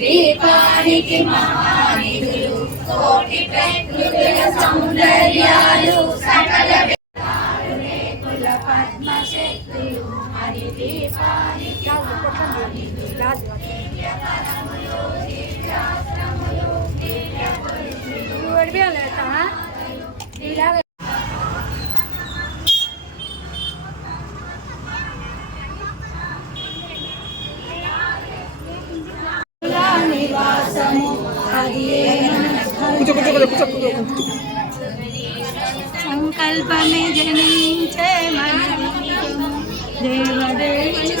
దీపానికి మహానిధులు కోటి ప్రకృతుల సౌందర్యాలు సకల నేతుల పద్మ శక్తులు హరి దీపానికి మహానిధులు. దివ్యాస్త్రములు, దివ్య సంకల్పమే జనించే మన దేవదేవుని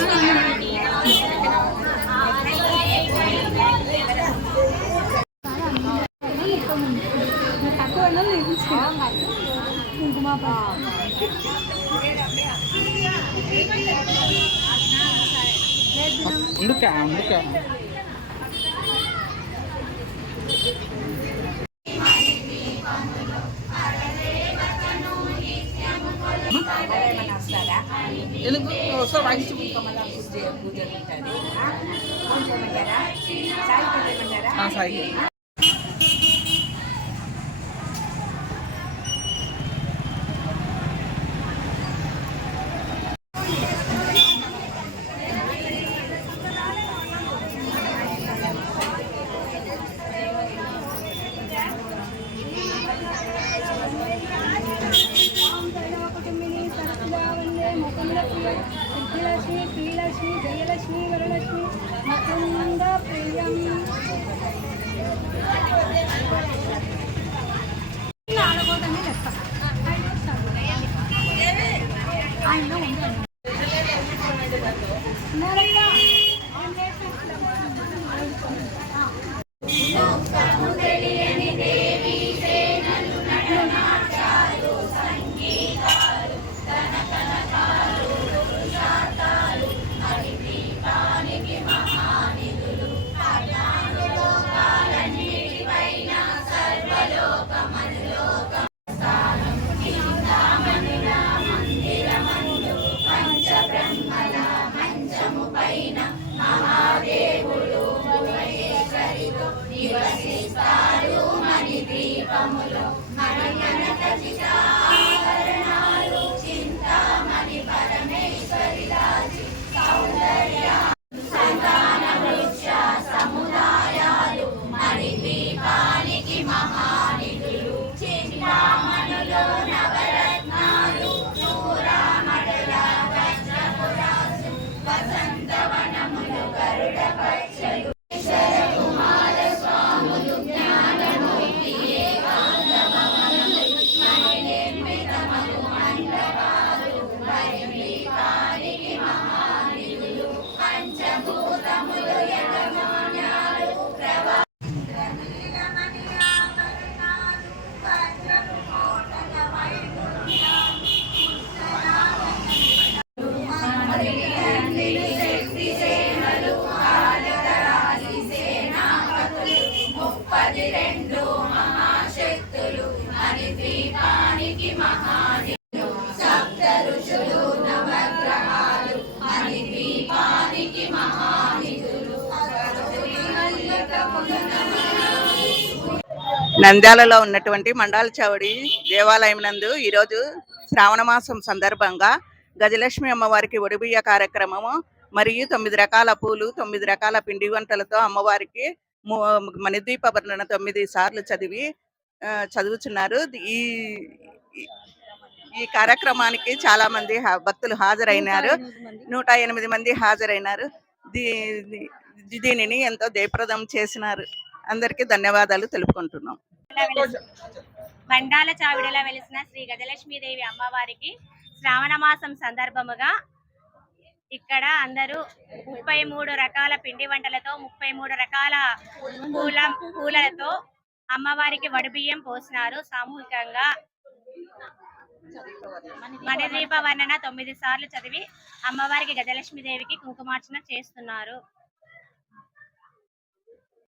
ఉండుక ఉండుక ఎందుకు వస్తా వాయించు ఆ, సాయి సిద్ధిలక్ష్మి श्रीलक्ष्मी जयलक्ष्मी वरलक्ष्मी मतंग प्रियम। Viva Cristal! నంద్యాలలో ఉన్నటువంటి మండాల చవడి దేవాలయం నందు ఈరోజు శ్రావణ మాసం సందర్భంగా గజలక్ష్మి అమ్మవారికి ఒడిబియ్య కార్యక్రమము మరియు తొమ్మిది రకాల పూలు తొమ్మిది రకాల పిండి వంటలతో అమ్మవారికి ము- మణిద్వీప వర్ణన తొమ్మిది సార్లు చదివి చదువుతున్నారు ఈ ఈ- కార్యక్రమానికి చాలా మంది భక్తులు హాజరైనారు. నూట ఎనిమిది మంది. హాజరైనారు. దీ- దీ- దీనిని ఎంతో జయప్రదం చేసినారు. అందరికీ ధన్యవాదాలు తెలుపుకుంటున్నాం. బండాల చావిడిలో వెలిసిన శ్రీ గజలక్ష్మీదేవి అమ్మవారికి శ్రావణ మాసం సందర్భముగా ఇక్కడ అందరూ ముప్పై మూడు రకాల పిండి వంటలతో ముప్పై మూడు రకాల పూల పూలతో అమ్మవారికి వడిబియ్యం పోసినారు. సామూహికంగా మణిదీప వర్ణన తొమ్మిది సార్లు చదివి అమ్మవారికి గజలక్ష్మీదేవికి కుంకుమార్చన చేస్తున్నారు.